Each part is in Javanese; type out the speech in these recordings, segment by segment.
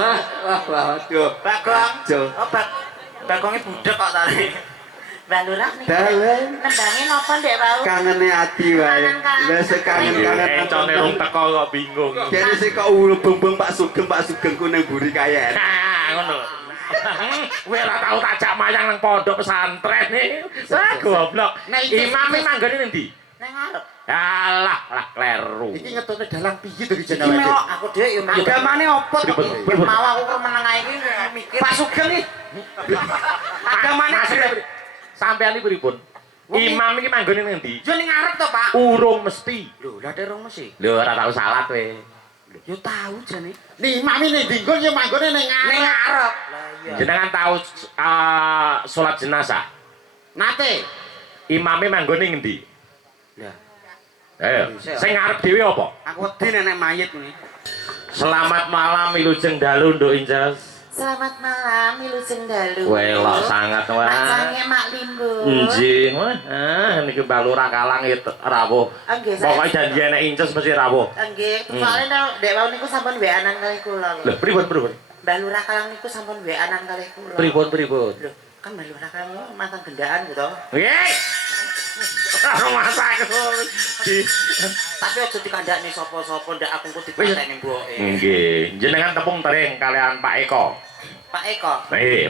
Waduh. Bagong. Jo. Oh, Bagongnya budek kok tadi. Mbak Lurah nih. Nendangin apa ndek wau? Kangene ati wae. Lah sekangen-kangen encone rung teko kok bingung. Kene sik kok ulubung Pak Sugeng ku ning buri kayen. Ngono. Kowe ora tau tajak mayang nang pondok pesantren iki. Wah, goblok. Imam iki manggone ning ndi? Nang ngarep. Alah, lah kleru. Iki ngetone dalang piye to iki Iki jenenge? melok aku dhewe yo nang. Agamane opo to? Mau aku kur menengah iki mikir. Pak Sugeng iki. Agamane Sampeyan iki pripun? Imam iki manggone ning ndi? Yo ning ngarep to, Pak. Urung mesti. Lho, lah derong mesti. Lho ora tau salat kowe. Yo tahu jane. Nih mami ning dinggo ya manggone ning Ning ngarep. ngarep. Lah iya. Jenengan tahu salat jenazah? Nate. Imame manggone ning ndi? Lah, Ayo, sing ngarep dhewe apa? aku wedi nek mayit kuwi. Selamat malam Wilujeng Dalu Nduk Inces. selamat malam Wilujeng Dalu. Welok sangat wah. Macane Mak Limbo. Nggih, wah. Niki Mbak Lurah Kalang rawuh. Nggih, Pokoke janji enek Inces mesti rawuh. Nggih, soalnya ndek wau niku sampun weanan kali kula. Lho, pripun? Mbak Lurah Kalang niku sampun weanan kali kula. Pripun? Lho, kan Mbak Lurah Kalang mantan gendaan gitu. Nggih. Masak. Tapi aja dikandakne sapa-sapa ndak aku kok dipateni mboke. Nggih, jenengan tepung tering kalian Pak Eko. Pak Eko.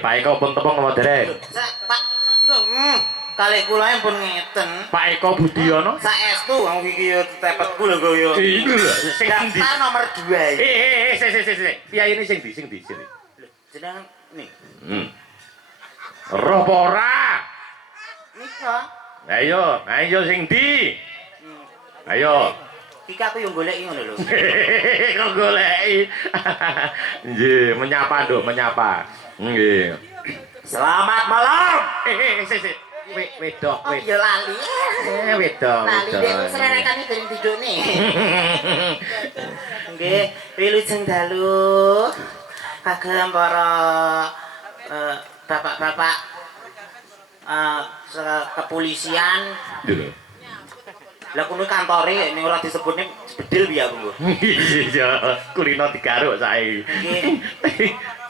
Pak Eko pun tepung apa dereng? Pak iku kalih kula pun ngeten. Pak Eko Budiono. Saestu wong iki yo tepetku lho kok yo. Iku lho, sing ndi? Daftar nomor 2 iki. Sik. Piye ini sing ndi? Lho, jenengan nih. Roh apa ora? Nika. Ayo sing ndi? Ayo. Iki aku yo goleki ngono lho. Kok goleki. Nggih, menyapa, Nduk, menyapa. Nggih. Selamat malam. Sik. Wedok. Oh iya lali. Wedok. Lali dek sererekane dening tidune. Nggih, Wilujeng Dalu. Kagem para bapak-bapak kepolisian. Lho. Lah kuwi kantore ning ora disebutne bedil piye aku. Iya, kulino digaruk saiki. Nggih.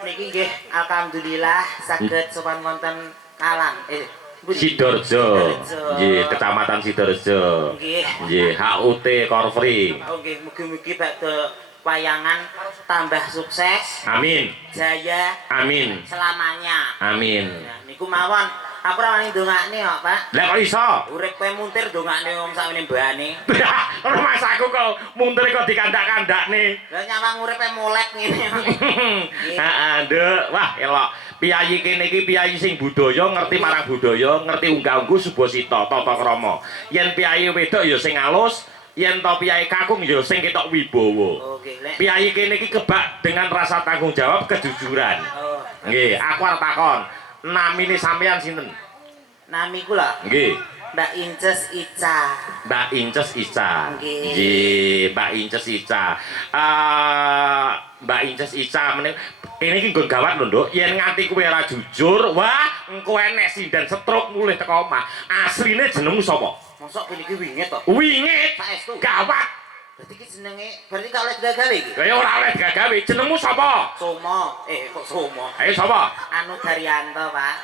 Niki nggih alhamdulillah saged sopan wonten Kalang. Sidoarjo. Nggih, Kecamatan Sidoarjo. Nggih, HUT Korfri. Nggih, mugi-mugi badhe wayangan tambah sukses. Amin. Jaya. Amin. Selamanya. Amin. Nah, niku mawon. Aku ora wani ndongakne kok, Pak. Lah kok iso? Urip kowe muntir ndongakne wong sakmene mbane. Mas aku kok mundur kok dikandak-kandakne. Lah nyawang uripe molek ngene. Heeh, Nduk. Wah, elok. Piyayi kene iki piyayi sing budaya, ngerti marang budaya, ngerti unggah-ungguh subasita, tata krama. Yen piyayi wedok ya sing alus, yen to piyayi kakung ya sing ketok wibawa. Oke, lek. Piyayi kene iki kebak dengan rasa tanggung jawab, kejujuran. Oh, Nggih, aku arep takon. Namine sampean sinten? namiku lho. Nggih. Mbak Inces Ica. Mbak Inces Ica. Nggih. Nggih, Mbak Inces Ica. Mbak Inces Ica meneh kene iki nggon gawat lho, Nduk. Yen nganti kowe ora jujur, wah, engko enek sinden stroke mulih teko omah. Asline jenengmu sapa? Mosok kene iki wingit to. Wingit. Saestu. Gawat. Berarti iki jenenge berarti gak oleh gawe iki. Kaya ora oleh gagawe. Jenengmu sapa? Somo. Kok Somo? Ayo sapa? Anu Daryanto, Pak.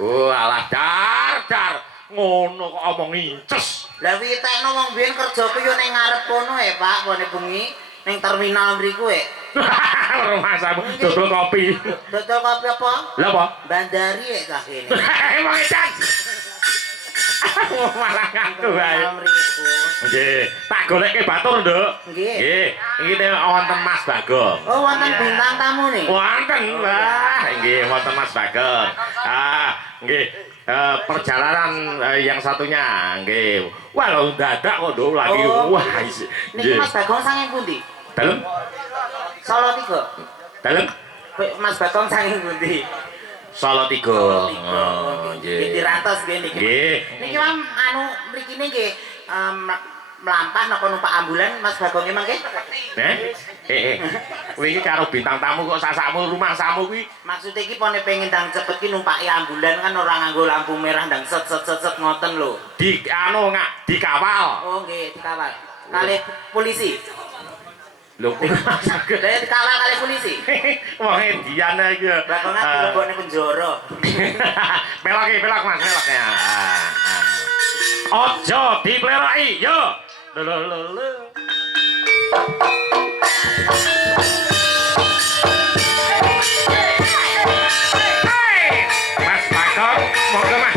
Oh, alah dar. Ngono kok omong Inces. Lah witekno wong biyen kerjaku yo ning ngarep kono Pak, kene bengi ning terminal mriku Rumah samu dodol kopi. Dodol kopi apa? Lah apa? Bandari cah kene. Emang edan. Malah ngaku ae. Mriku. Nggih, tak goleke batur, Nduk. Nggih. Nggih, iki wonten Mas Bagong. Oh, wonten bintang tamu nih. Wonten, Wah. Nggih, wonten Mas Bagong. Nggih. Perjalanan yang satunya, nggih. Wah, lho dadak kok, Nduk, lagi. Wah, niki Mas Bagong saking pundi? Dalem? Solo 3. Dalem? Mas Bagong saking pundi? Solo 3. Oh, nggih. Dirantos nggih niki. Nggih. Niki anu mrikine nggih mlampah napa numpak ambulan Mas Bagong emang nggih? Kowe iki karo bintang tamu kok sasakmu rumah samu kuwi. Maksud iki pone pengen ndang cepet ki numpaki ambulan kan ora nganggo lampu merah ndang set ngoten lho. Dikawal. Oh nggih, dikawal. Kalih polisi. Lho kok saged. Lah kalah kali polisi. Wong edian iki. Bakongan dilebokne penjara. Pelok Mas, pelok ya. Ojo dipleroki, yo. Lho. Mas Bagong, monggo Mas.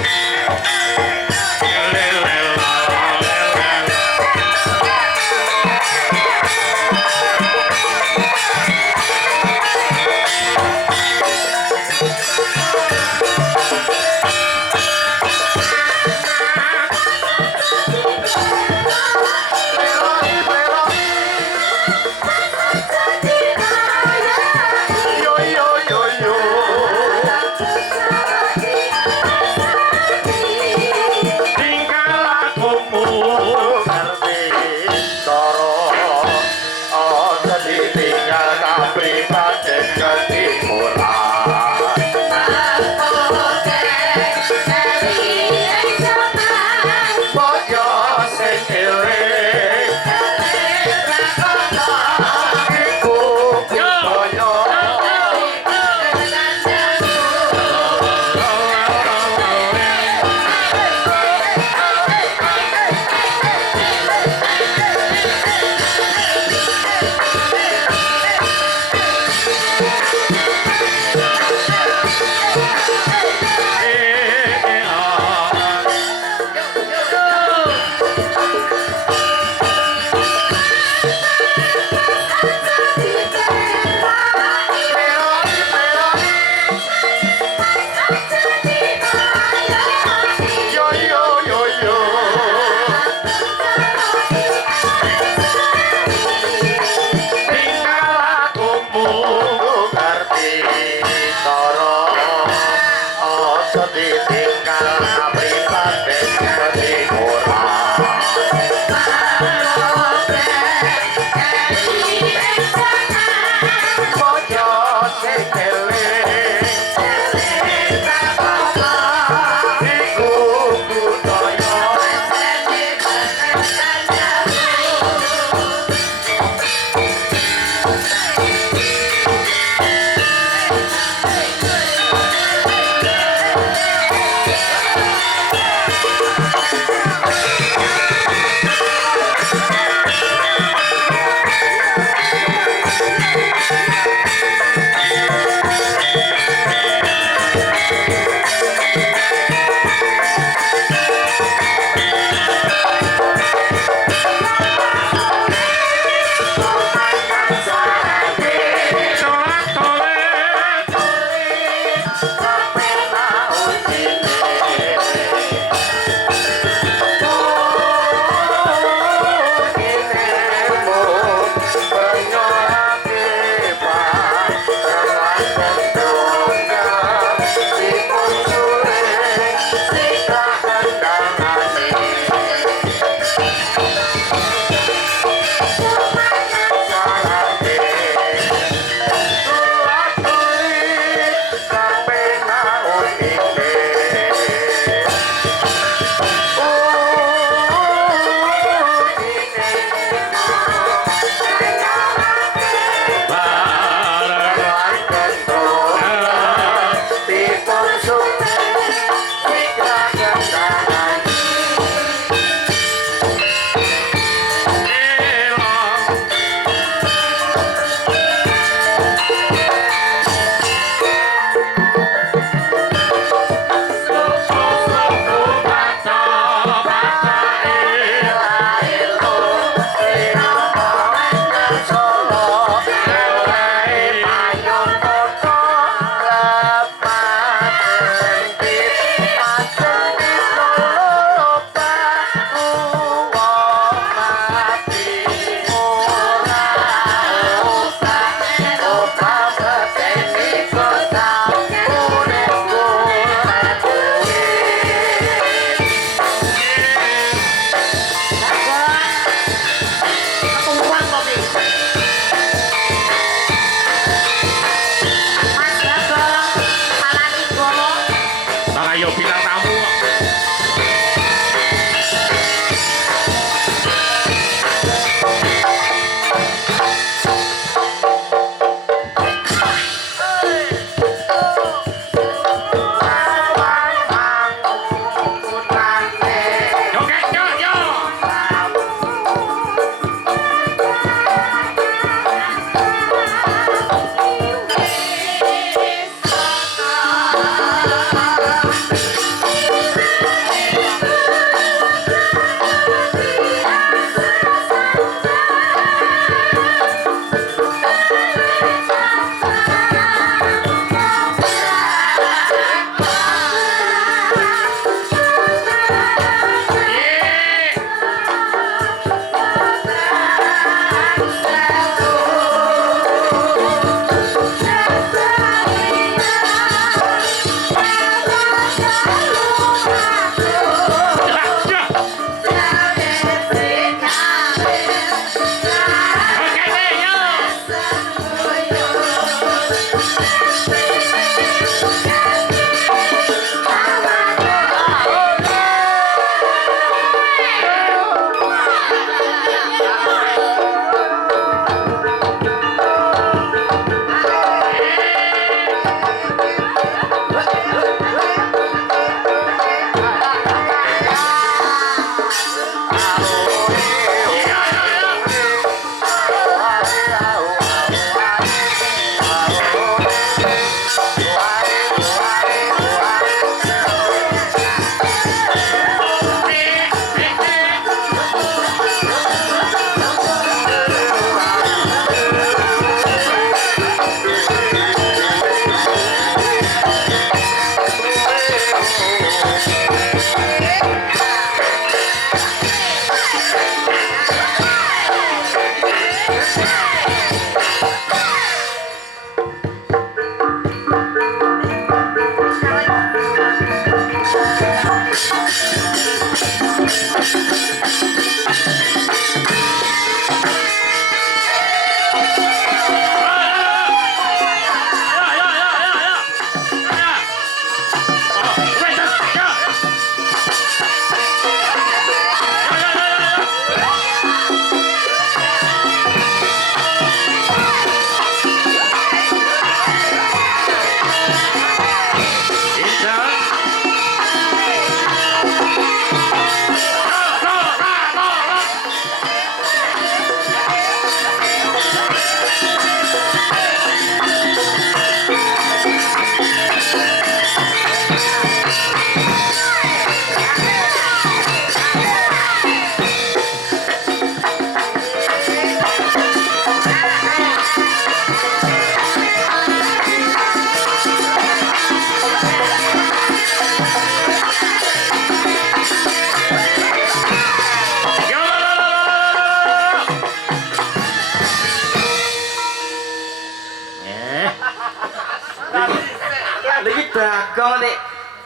Bagong nek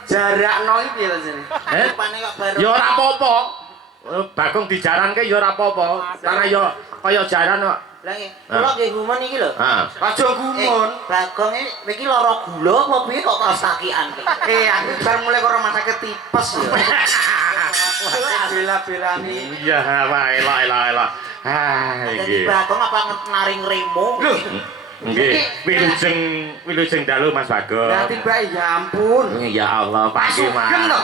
jarakno iki piye to jane? Rupane kok baru. Ya ora apa-apa. Bagong dijaranke ya ora apa-apa. Karena ya kaya jaran kok. Lah nggih, kula nggih gumun iki lho. Ah. Aja gumun. Bagong iki lara gula apa piye kok takian iki? Aku bar mulai karo rumah sakit tipes ya. Bela-belani. Iya, wah elok. Jadi Nggih. Bagong apa naring remo? Lho, Nggih, wilujeng dalu Mas Bagong. lah tiba ya ampun. Ya Allah, pagi Mas. Sugeng lho.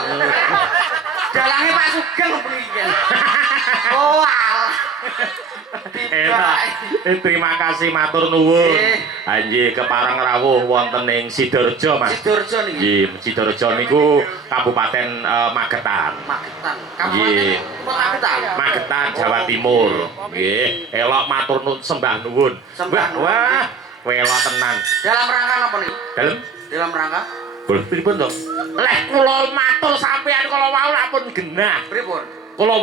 Dalange Pak Sugeng mriki. Oh, alah. Enak. Terima kasih matur nuwun. Nggih. Anjir keparang rawuh wonten ing Sidoarjo, Mas. Sidoarjo niki. Nggih, Sidoarjo niku Kabupaten Magetan. Magetan. Nggih. Magetan. Magetan, Jawa Timur. Nggih, elok matur sembah nuwun. Sembah nuwun. Wah, elok tenan. Dalam rangka napa nih? Dalem Dalam rangka Boleh pripun to? Leh kula matur sampean kala wau lapun genah. pripun? Kula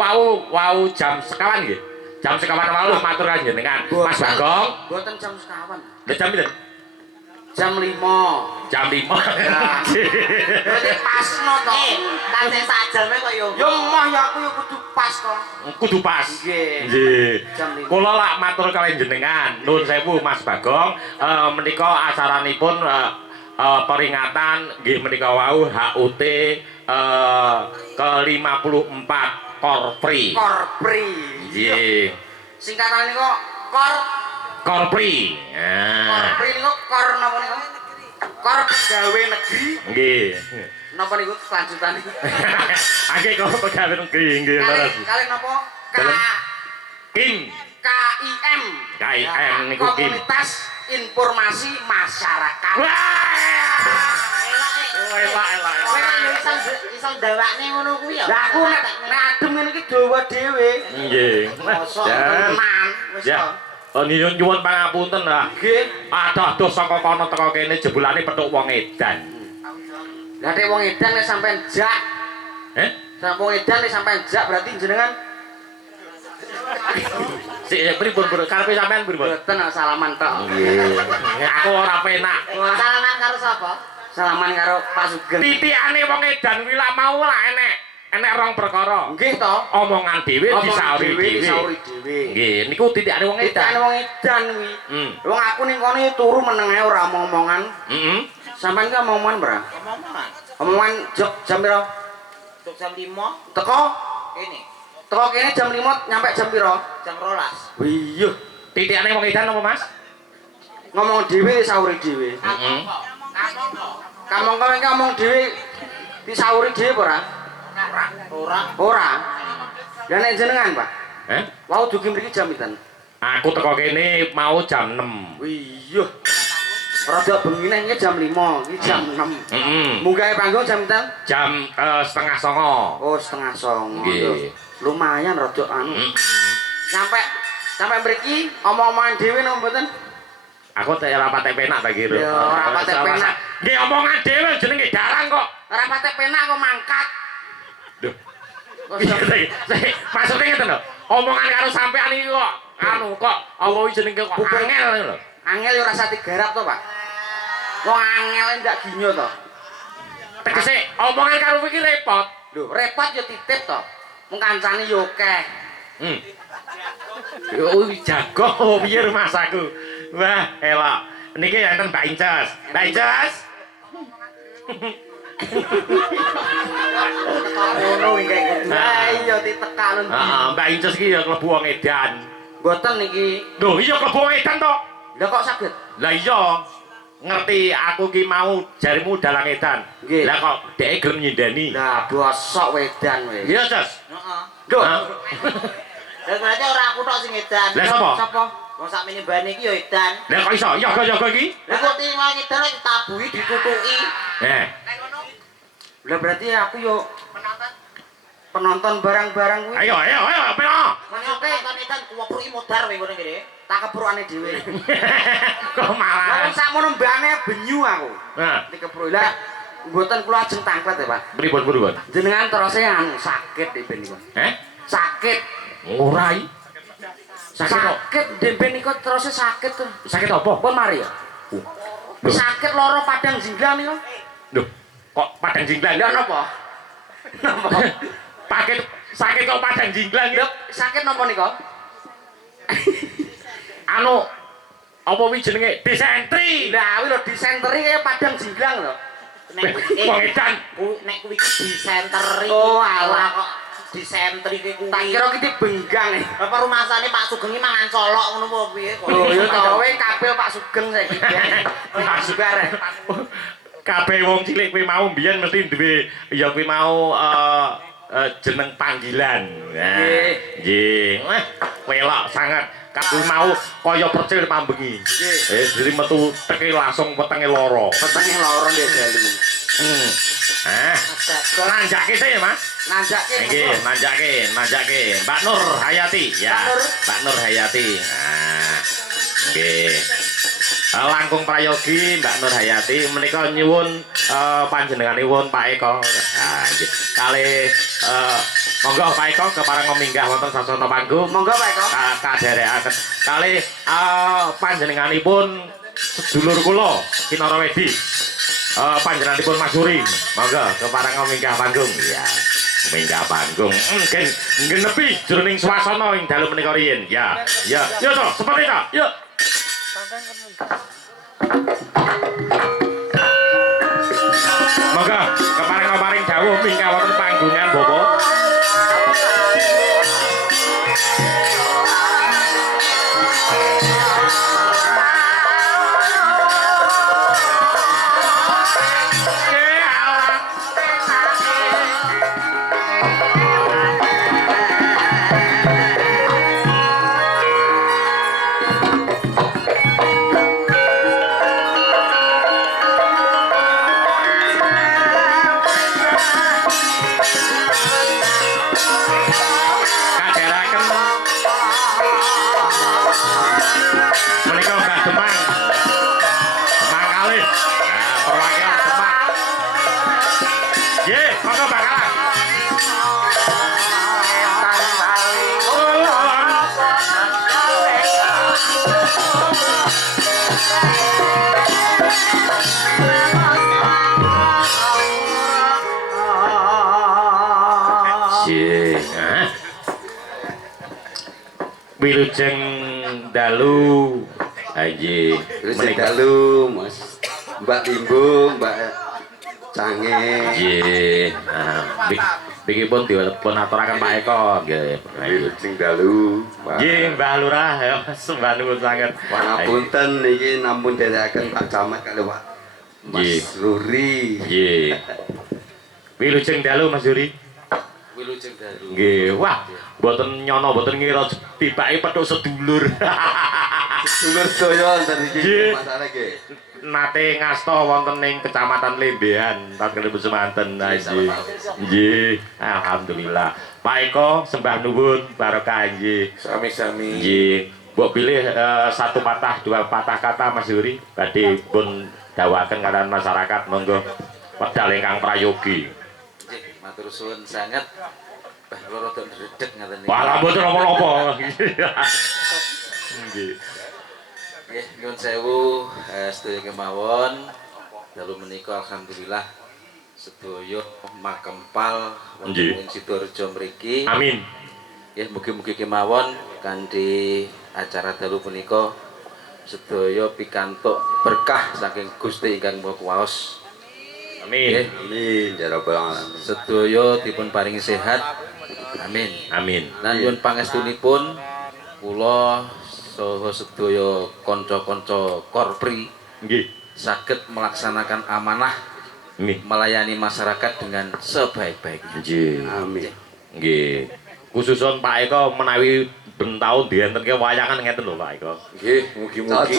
wau jam sekawan nggih. Jam sekawan wau matur kanjenengan. Mas Bagong, Boten jam sekawan. lha jam pinten? Jam 5. Jam 5. Berarti pas no to. Kate sak jame kok yo. Yo mah ya aku yo kudu pas to. Kudu pas. Nggih. Nggih. Jam 5. Kula lak matur kalian jenengan. Nuwun sewu Mas Bagong, menika acaranipun peringatan nggih menika wau HUT ke-54 Korpri. Korpri. Nggih. Singkatan niku Korpri. Nah. Korpri niku kor napa niku? Kor gawe negeri Nggih. napa niku kelanjutane? Akeh kok pegawai negeri nggih leres. Kali napa? Dalem. Kim. KIM. KIM niku Kim. Komunitas Informasi Masyarakat. Elak. Kowe kan yo iso ndawakne ngono kuwi ya. Lah aku nek adem ngene iki dawa dhewe. Nggih. Mosok Dan Tenan wis ya. to. Oh nyuwun pangapunten lah. Nggih. Adoh saka kono teko kene jebulane petuk wong edan. Lah nek wong edan nek sampean jak, sampeyan wong edan nek sampean jak berarti jenengan Pripun karepe sampean pripun? boten salaman tok. Nggih. Aku ora penak. Salaman karo sapa? Salaman karo Pak Sugeng. Titikane wong edan kuwi lak mau lah enek rong perkara. Nggih to. Omongan dhewe disauri dhewe. Disauri dhewe. Nggih, niku titikane wong Edan edan. wong edan kuwi. Hmm. Wong aku ning kono turu meneng ae ora omongan. Heeh. Sampeyan ki omongan berapa? Omongan. Omongan jam piro? Untuk jam 5 Teko? ini Teko kene jam 5 nyampe jam piro? jam 12. Iya. Titikane wong edan apa, Mas? Ngomong dhewe sauri dhewe. Heeh. Kamong kowe iki ngomong dhewe disauri dhewe ora? Ora. Ora. Ya nek jenengan, Pak. Eh? Wau dugi mriki jam pinten? Aku teko kene mau jam 6. Iya. Rada bengine iki jam 5, iki jam 6. Heeh. Munggahe panggung jam pinten? Jam 8:30. Oh, 8:30. Nggih. Lumayan rada anu. Heeh. Sampai mriki omong-omongan dhewe napa mboten? Aku tak rapat penak tak kira. Ya, rapat penak. Nggih omongan dhewe jenenge dalang kok. Rapate penak kok mangkat. Duh. Maksudnya ngeten lho. Omongan karo sampean iki kok anu kok apa iki jenenge kok angel lho. Angel yo rasa digarap to, Pak. Wong angel ndak ginyo to. Tegese omongan karo iki repot. Lho, repot yo titip to. Mung kancane yo akeh. Oh, jago piye Mas aku. Wah, elok. Niki enten Mbak Incas. Mbak Incas. Ngono iki. Lah iya ditekan. Heeh, Mbak Incas iki ya klebu wong edan. Mboten niki. Lho, iya klebu wong edan to. Lah kok saged? Lah iya. Ngerti aku ki mau jarimu dalang edan. Nggih. Lah kok dhek gelem nyindani. Lah bosok wedan wis. Iya, Cas. Heeh. Lho. Lah berarti ora aku tok sing edan. Lah sapa? Sapa? Wong sak menibane iki ya edan. Lah kok iso yoga-yoga iki? Lah kok timbang edan lek tabuhi ditutuki. Lah berarti aku yo penonton barang-barang kuwi. Ayo, peno. Maksudnya kan edan kuwepruki modar kowe ngene kene. Tak keprukane dhewe. Kok Lah malah. wong sakmono mbane benyu aku. Nah, Dikepruk. Lah mboten kula ajeng tangklet ya, Pak. pripun? Jenengan terus anu sakit demben niku. Sakit. Ora iki. Sakit kok. Sakit demben niku terus sakit tuh. Sakit apa? Pun mari ya. Lho. Sakit loro padang jinglang niku. Lho, Kok padang jinglang? Lha napa? Napa? Sakit kok padang jinglang. Lho, sakit napa nika? Anu apa wi jenenge disentri. Lah kuwi lho disenteri kaya padang jinglang lho. Wong edan. Nek kuwi disenteri. Oh, alah. Ora kok disentri kuwi. Tak kira ki dibenggang. Apa rumasane Pak Sugeng iki mangan colok ngono apa piye kok? Oh, ya to kowe kabeh Pak Sugeng saiki. Pak Sugar. Kabeh wong cilik kuwi mau mbiyen mesti duwe ya kuwi mau jeneng panggilan. Nah, nggih. Wah, welok sangat. Kabeh mau kaya percil pambengi. Jadi metu teke langsung wetenge loro. Wetenge loro ndek dalu. Nanjake ya, Mas. Nanjake. Nggih, nanjake. Mbak Nur Hayati ya. Mbak Nur Hayati. Nah. Nggih. Langkung prayogi Mbak Nur Hayati menika nyuwun panjenenganipun Pak Eko. Nah, nggih. Kalih monggo Pak Eko kepareng minggah wonten sasana panggung. Monggo Pak Eko. Kaderekaken. Kalih panjenenganipun sedulur kula Kinara Wedi. Panjenenganipun Mas Suri. Monggo kepareng minggah panggung. Ya. Minggah panggung. Mungkin ngenepi jroning swasana ing dalu menika riyin. Ya. Ya. Yo to, seperti to. Yuk. Monggo keparing dawuh minggah wonten panggungan Bapak. Wilujeng dalu aji Wilujeng dalu Mas Mbak Limbo, Mbak Cange. Nggih. Niki pun dipun aturaken Pak Eko nggih. Wilujeng dalu. Nggih, Mbah Lurah ya sembah nuwun sanget. Pangapunten niki nampun derekaken Pak Camat kalih Pak Mas Ruri. Nggih. Wilujeng dalu Mas Ruri. Wilujeng dalu. Nggih, wah, mboten nyono mboten ngira tibake petuk sedulur. Sedulur sedaya wonten iki Nggih. masalah nggih. Nate ngasta wonten ing Kecamatan Lembean, tatkala semanten. Nggih. Nggih, alhamdulillah. Pak Eko sembah nuwun barokah nggih. Sami-sami. Nggih. Mbok pilih satu patah dua patah kata Mas Yuri badhe pun dawaken kalian masyarakat monggo wedal ingkang prayogi. Matur suwun sanget. Bah kula rada ndredeg ngaten niki. Wah, mboten napa-napa. Nggih. Nggih, nyuwun sewu sedaya kemawon. Dalu menika alhamdulillah sedaya makempal wonten ing Sidoarjo mriki. Amin. Nggih, mugi-mugi kemawon kanthi acara dalu punika sedaya pikantuk berkah saking Gusti ingkang Maha Kuwaos. Amin. Amin ya rabbal alamin. Sedaya dipun paringi sehat. Amin. Amin. Lan nyuwun pangestunipun kula saha sedaya kanca-kanca korpri Nggih. saged melaksanakan amanah Nggih. melayani masyarakat dengan sebaik-baiknya. Nggih. Amin. Nggih. Khususon Pak Eko menawi ben taun dientenke wayangan ngeten lho Pak Eko. Nggih, mugi-mugi.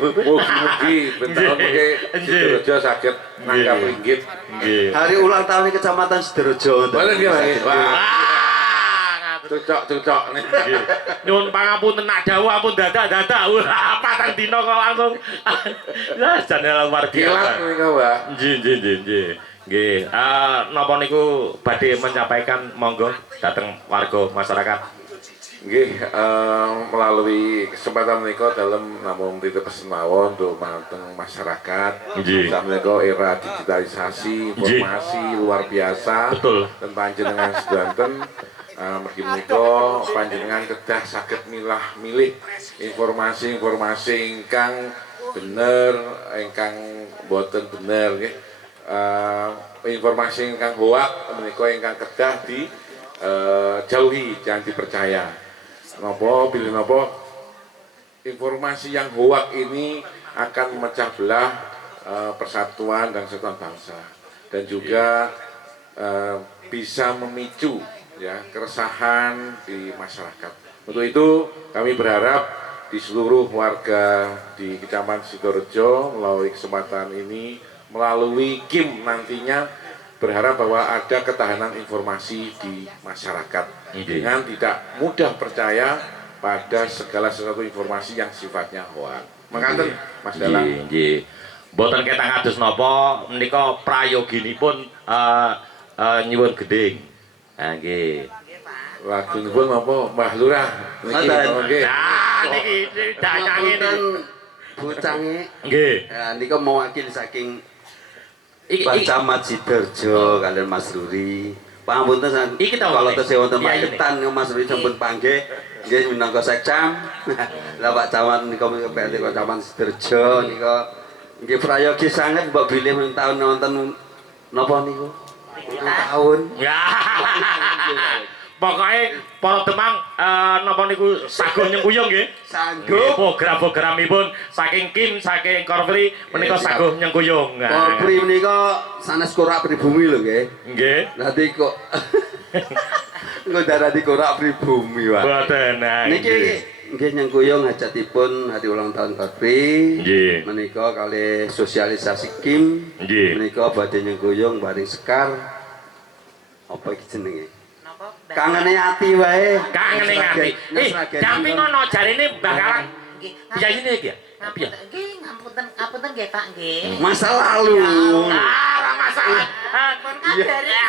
Mugi-mugi ben taun mengke Sidoarjo saged nangkap ringgit. Nggih. Hari ulang tahun Kecamatan Sidoarjo. Boleh nggih, Mas? Wah. Cocok-cocok nih. Nggih. Nyuwun pangapunten nak dawuh ampun dadak-dadak. Wah, patang dina kok langsung. Ya jane luar Kilat biasa. nika, Mbak. Nggih. Nggih. Napa niku badhe menyampaikan monggo dhateng warga masyarakat. Nggih, melalui kesempatan menika dalam namung titip pesen mawon untuk mateng masyarakat. Nggih. Menika era digitalisasi, informasi luar biasa. Betul. Dan panjenengan sedanten mergi menika panjenengan kedah saged milah-milih informasi-informasi ingkang bener, ingkang boten bener nggih. Informasi ingkang hoak menika ingkang kedah jauhi, jangan dipercaya. Napa bilih napa informasi yang hoak ini akan memecah belah persatuan dan kesatuan bangsa dan juga bisa memicu ya keresahan di masyarakat. Untuk itu kami berharap di seluruh warga di Kecamatan Sidorejo melalui kesempatan ini, melalui KIM nantinya berharap bahwa ada ketahanan informasi di masyarakat dengan tidak mudah percaya pada segala sesuatu informasi yang sifatnya hoak. Mangkaten Mas Dalang. Nggih. Mboten ketak kados napa menika prayoginipun nyuwun gending. Ha nggih. Lagunipun napa Mbah Lurah niki nggih. Nah niki dayange Bucange nggih. nika mewakili saking Iki Camat Sidoarjo kalian Mas Ruri. Pangapunten Iki ta, kalau tesih wonten iya, iya. magetan Mas Ruri sampun panggih nggih minangka sekcam. Lah Pak Camat nika PRT Camat Sidoarjo nika nggih prayogi sanget mbok bilih tahun wonten napa niku? Tahun. ya. Pokoke para Demang napa niku saguh nyengkuyung nggih. Sanggup. Program-programipun saking Kim saking Korpri menika saguh nyengkuyung. Polri menika sanes korak pribumi lho nggih. Nggih. Nanti kok engko darani korak pribumi wae. Boten. Niki nggih nyengkuyung hajatipun hari ulang tahun Korpri. Nggih. Menika kali sosialisasi Kim. Nggih. Menika badhe nyengkuyung bareng Sekar. Apa iki jenenge? Kangene ati wae. Kangene ngati. Jampi ngono jarine Mbah Karang. Biayane iki ya. Piye? Nggih, ngapunten nggih Pak nggih. Masa lalu. Ora masalah. Pun kadare.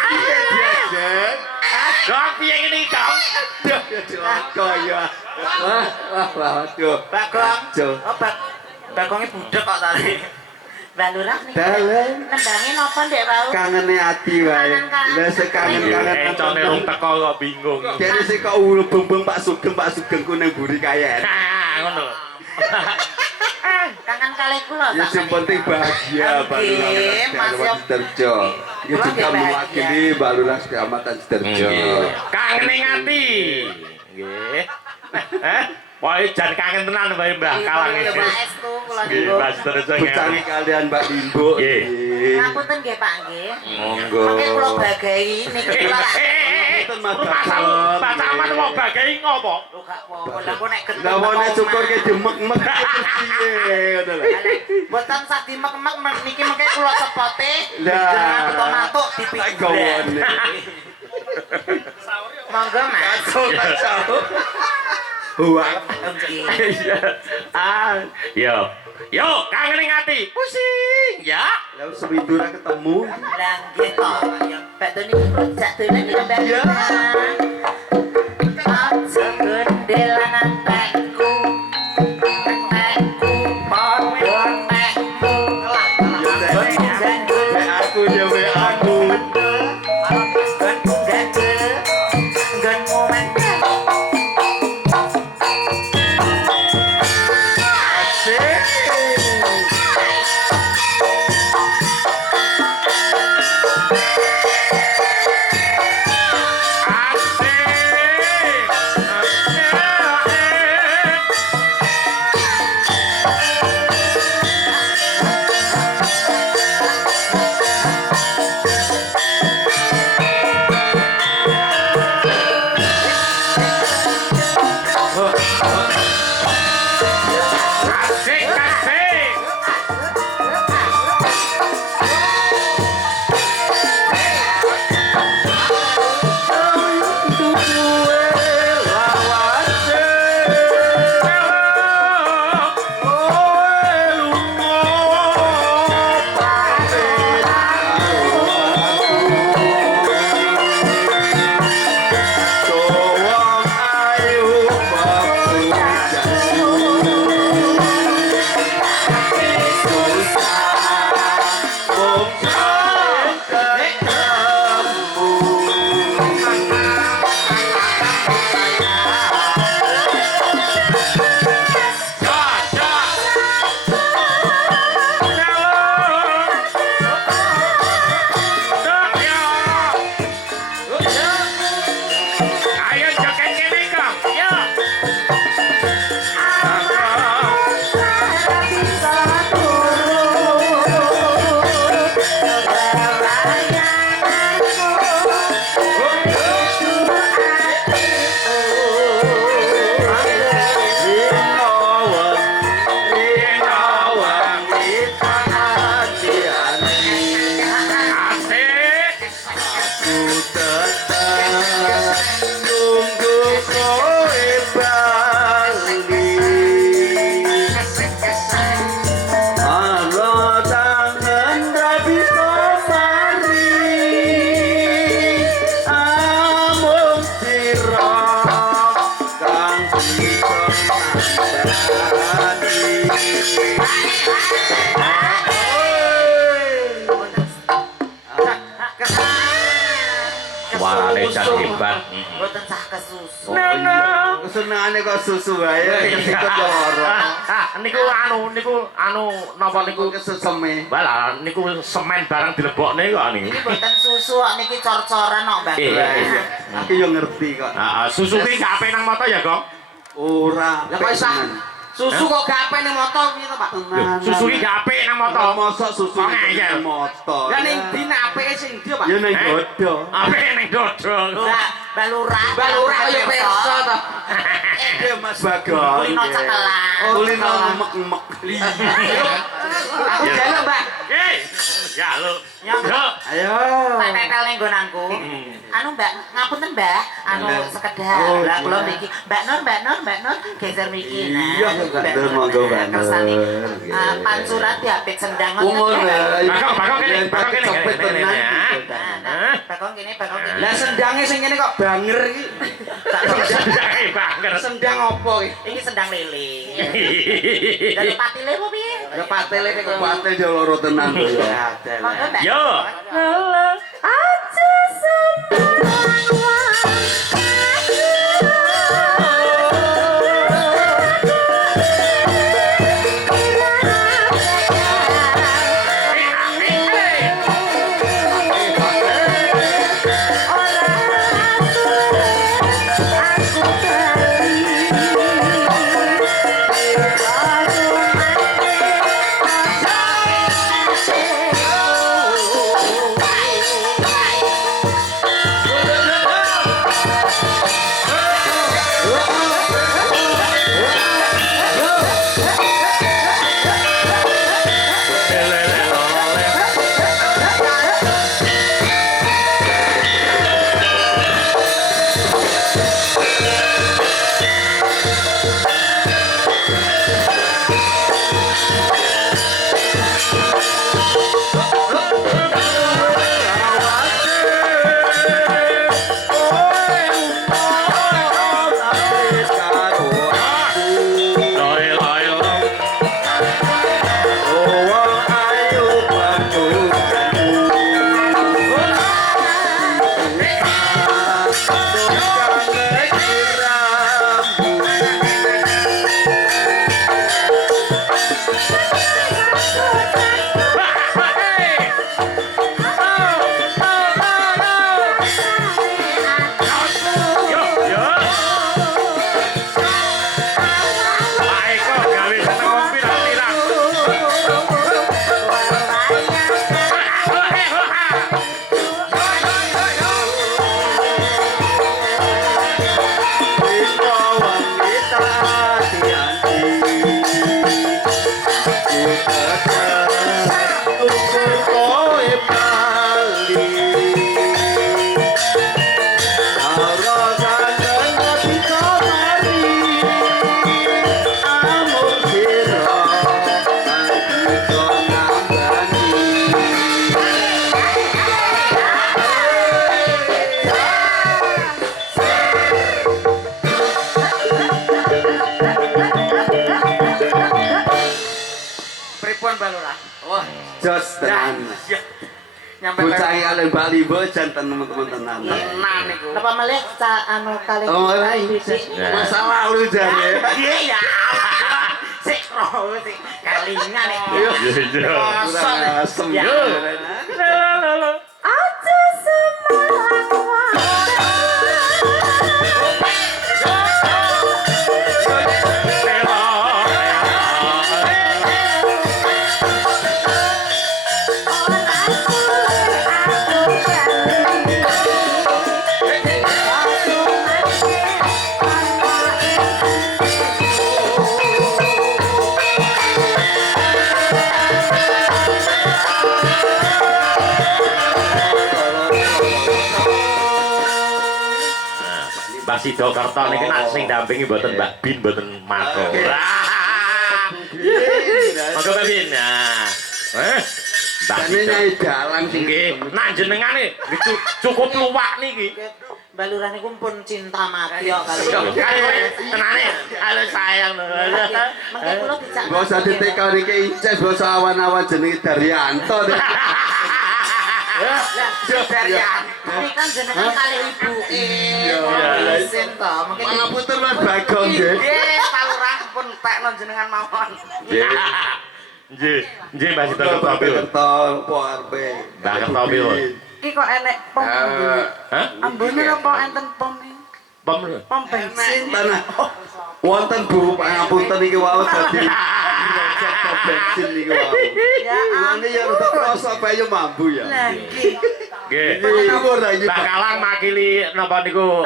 Dong piye ngene iki, Dong? Kaya. Wah, waduh. Bagong. Jo. Oh, Bagonge budhek kok tadi. Mbak Lurah niki. Dalan. Nendange napa ndek wau? Kangene ati wae. Lah sekangen-kangen Encone rung teko kok bingung. Dene sik kok beng-beng Pak Sugeng ku nang mburi kayen. Nah, ngono. Kangen kalih kula. Ya sing penting bahagia Pak Lurah Kecamatan Sidoarjo. Ya juga mewakili Mbak Lurah Kecamatan Sidoarjo. Kangene ngati. Nggih. Pokoke jan kangen tenan wae Mbah Kalang iki. Pak Estu kula Nggih, niku. Mas terus Bucangi kalian Mbak Limbo. Nggih. Ngapunten nggih Pak nggih. Monggo. Mengke kula bagahi niki kula. Pak Camat mau bagahi ngopo? Lho gak apa-apa. Lah kok nek getun. Lah wone cukur ke demek-mek piye ngono lho. Mboten sak dimek-mek niki mengke kula cepote. Lah. Jangan beto matuk dipikir. Gawone. Monggo Mas. Wah. Nggih. Yo. Yo, kangene ngati. Pusing, ya. Lah sepindura ketemu. Lah nggih kok. Pak Doni rujak dolen ya Mbak. Iya. Aja gendelan antekku. Antekku padha antekmu. Be aku ya be aku. Asik. susu hebat. Mboten sah kesusu. Senengane kok susu wae ikut loro. Niku napa niku keseseme. Walah niku semen barang dilebokne kok niki. Ini mboten susu kok niki cor-coran kok Mbak. Aku yo ngerti kok. Heeh, susu ki gak apik nang mata ya, Kong? Ora. Lah kok isah susu kok gak apik ning moto piye to, Pak? Susu ki gak apik nang mata. Mosok susu Kok ngeyel? motor. Lah ning ndi apike sing ndi, Pak? Ya ning dodo. Apik ning dodo. Mbak Balurah. Balurah kaya perso to. Dia Mas Bagong. Kulino cekelan. Kulino emek-emek. Aku jalan, Mbak. Ya lu. Ya, Ayo. tak tetel ning nggonanku. Anu Mbak, ngapunten Mbak, anu sekedar. Oh, Lah kula iya. mriki, Mbak Nur, geser mriki. Iya, Mbak Nur, monggo, Mbak Nur. Kersane. Nggih. Pancuran diapit sendang Umur Bakong kene, bakong kene. cepet tenan. Bakong kene. Lah sendange sing ngene kok banger iki. Sendang banget. Sendang opo iki? Iki sendang lele. Dari patile apa piye? Ya patele nek kok Pate yo loro tenan to ya. Monggo Mbak. Yo. Aja semua. Pripun Balurah? Wah, Jos tenan. nyampe Bocah kalian Bali bojan teman-teman tenan. tenan niku. Napa melih anu kali Oh, ora masa lalu jare. Iya ya. Sik roh sik kalingan iki. Yo. Asem. Ya. Aja Mbak Sidokerto niki nak sing dampingi mboten Mbak Bin mboten Mako. Monggo Mbak Bin. Nah. Mbak Jane nyai dalang sing nggih, nak jenengane cukup luwak niki. Balurah niku pun cinta mati kok kali. Tenane, halo sayang lho. Mengke kula dijak. Basa ditekoni iki Inces basa awan-awan jenenge Daryanto. Sudarian. Ini kan jenengan kali ibu. Iya. Isin to, mungkin Malah puter Mas Bagong nggih. Nggih, Pak Lurah pun tekno jenengan mawon. Nggih, nggih Mbak Sita Kertobil. Kerto po arepe. Mbak Kertobil. iki kok enek pom. Hah? Ambune apa enten pom? Pom. Pom bensin. Tanah. Wonten Bu pangapunten iki wau dadi pom bensin iki wau. Ya Ini ya rada krasa payu mambu ya. lagi. Nggih. Nggih. Bakalang makili napa niku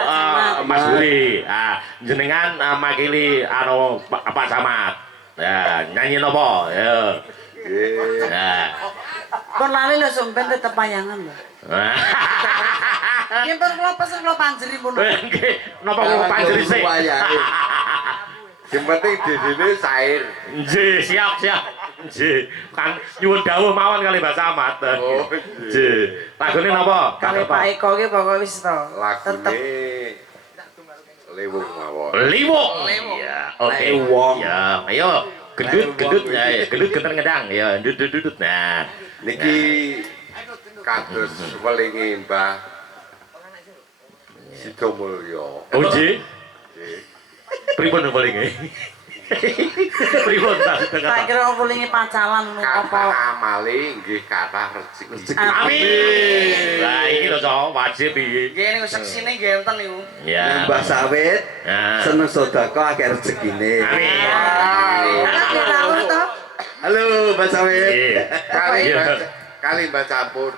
Mas Budi. Ah, jenengan makili anu Pak Camat. Ya, nyanyi napa? Ya. Nggih. Nah. Kon lali lho sampean tetep payangan lho. Yen pun kula pesen kula panjeri pun. Nggih, napa kok panjeri sih? Yang penting dedene sair. Nggih, siap. Nggih. Kan nyuwun dawuh mawon kali Mbak Camat. Oh, Nggih. Lagune napa? Kali Pak Eko ki pokok wis to. lagune lewung mawon. Liwuk. Iya, oke. Wong. Ya, ayo. Gendut ya, gendut genter ngedang ya, dudut. Nah, Niki kados welinge Mbah Sidomulyo. oh nggih. Pripun palinge? Pripun ta? Tak kira kulinge pacalan Kata apa. amale nggih kathah rezeki. Amin. Lah iki lho Cok, wajib iki. Nggih niku seksine nggih enten niku. Ya. Mbah Sawit Nah. seneng sedekah akeh rezekine. Amin. Kan tahu to. Halo Mbah Sawit. Iya. Kali Mbah Campur.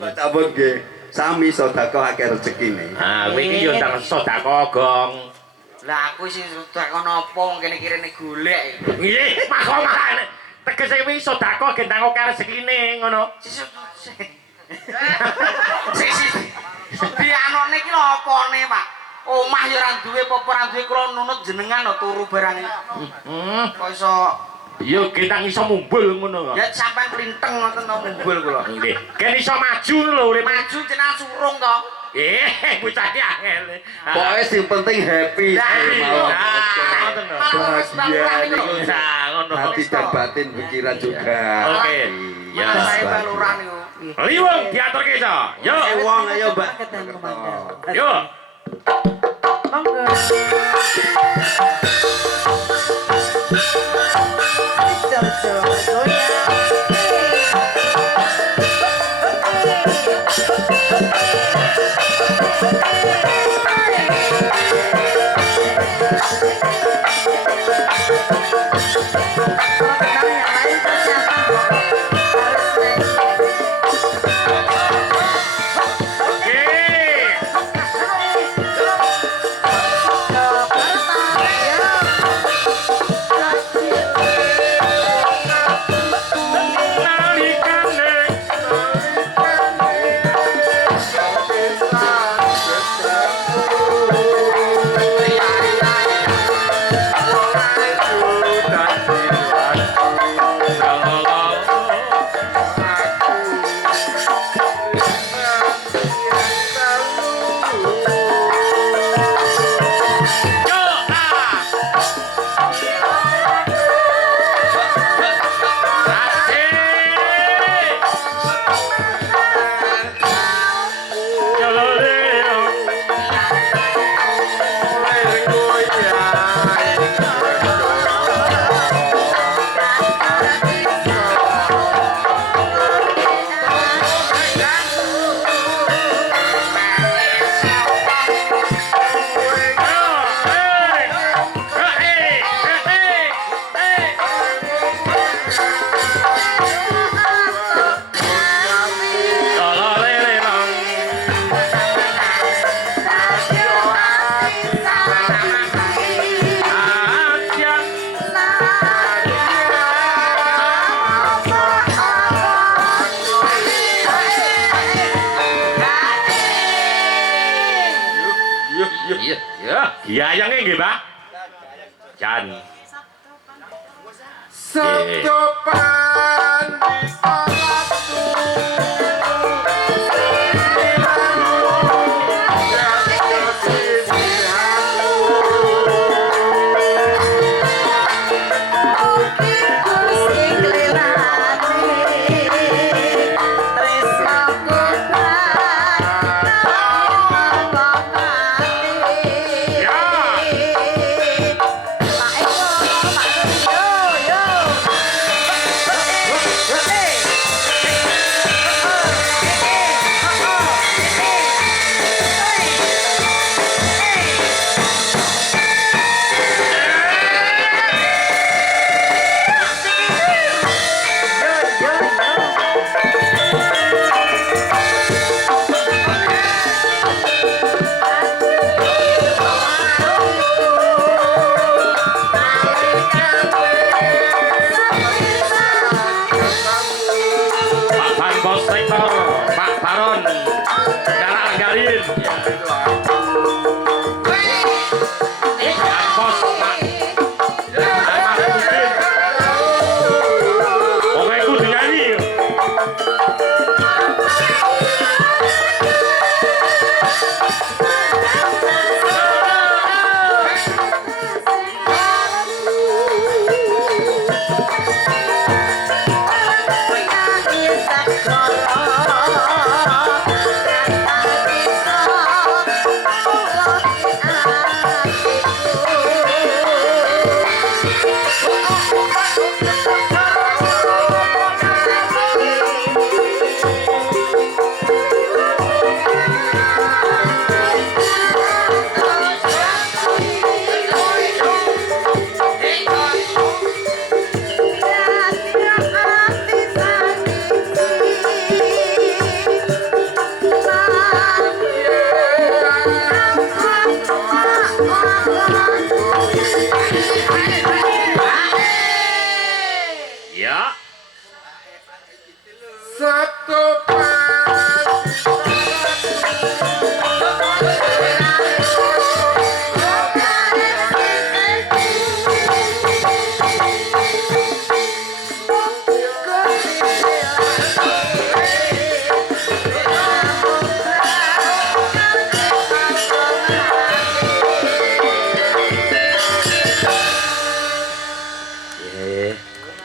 Mbah Campur nggih. Sami sedekah akeh rezekine. Ah, kowe iki yo ndang sedekah gong. Lah aku sing sudah kono apa kene kirene golek. Nggih, makane. Tegese kuwi sedekah gendang akeh rezekine ngono. Si dianone iki lho apane, Pak? Omah ya ora duwe apa ora duwe kula nunut jenengan lho turu barang. Kok iso Yo gendang iso mumbul ngono kok. ya sampean plinteng ngoten to mumbul kula. Nggih. Ken iso maju lho urip. Maju jenengan surung to. Bocah iki angel. Pokoknya sing penting happy. Mawon. ngoten lho. Bahagia niku Nah, ngono. hati dan batin pikiran juga. Oke. Ya. Mas saya baluran niku. Liwung diaturke, Cok. Yo. Wong ayo Mbak. Ketemu komandan. Yo. Monggo. Jojo Giayange nggih, Pak. Jan. Setopan di Gusti kelirane tresnaku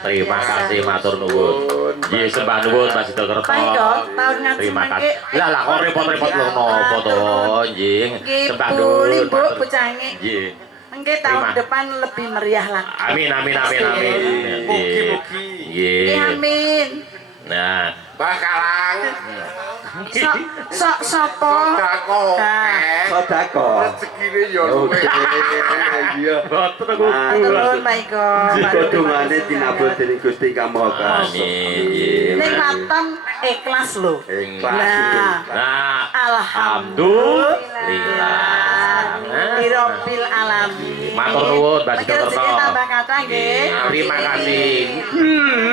Terima kasih matur nuwun. Nggih sembah nuwun Mas Sidakerta. Terima kasih. Lah kok repot-repot lho napa to, nggih. Sembah nuwun. Bu bocange. Nggih. Mengke tahun depan lebih meriah lagi. Amin amin amin amin. Mugi-mugi. Nggih. Amin. Nah, Mbah Kalang. Sopo? Sodako. Rezekine yo Oke. Iya. boten Turun Maiko. Kodungane tinabut dening Gusti Kamaka. Amin. Ning matem ikhlas lho. Ikhlas. Nah, Alhamdulillah. Rabbil alamin. matur nuwun Mbak Mungkin rezeki Sidakerta. tambah kathah nggih. Terima kasih.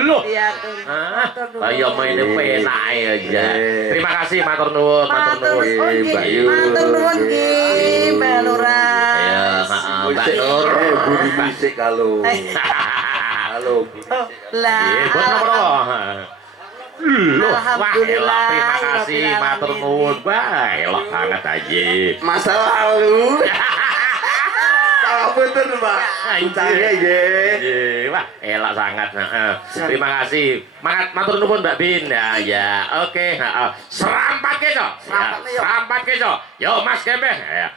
Loh. Iya tuh. Ayo main penak aja. Terima kasih matur nuwun, matur Matur nuwun. nuwun Mbak nggih. Yu. Matur nuwun nggih, Mbak Lurah. Ya, Mbak Nur. Buru bisik kalau. Halo. Lah. Nggih, buat napa Loh, wah, Alhamdulillah, elok, terima kasih, Rabbil matur alamin. nuwun, wah, elok banget aja. Masa lalu. Kalau betul, Pak. Cari nggih. Nggih, wah, elok sangat. Heeh. Terima kasih. Matur nuwun Mbak Bin. Ya, ya. Oke, heeh. Serampat ke, Cok. Ya, serampat ke, Cok. Yo, Mas Gembeh. Ya.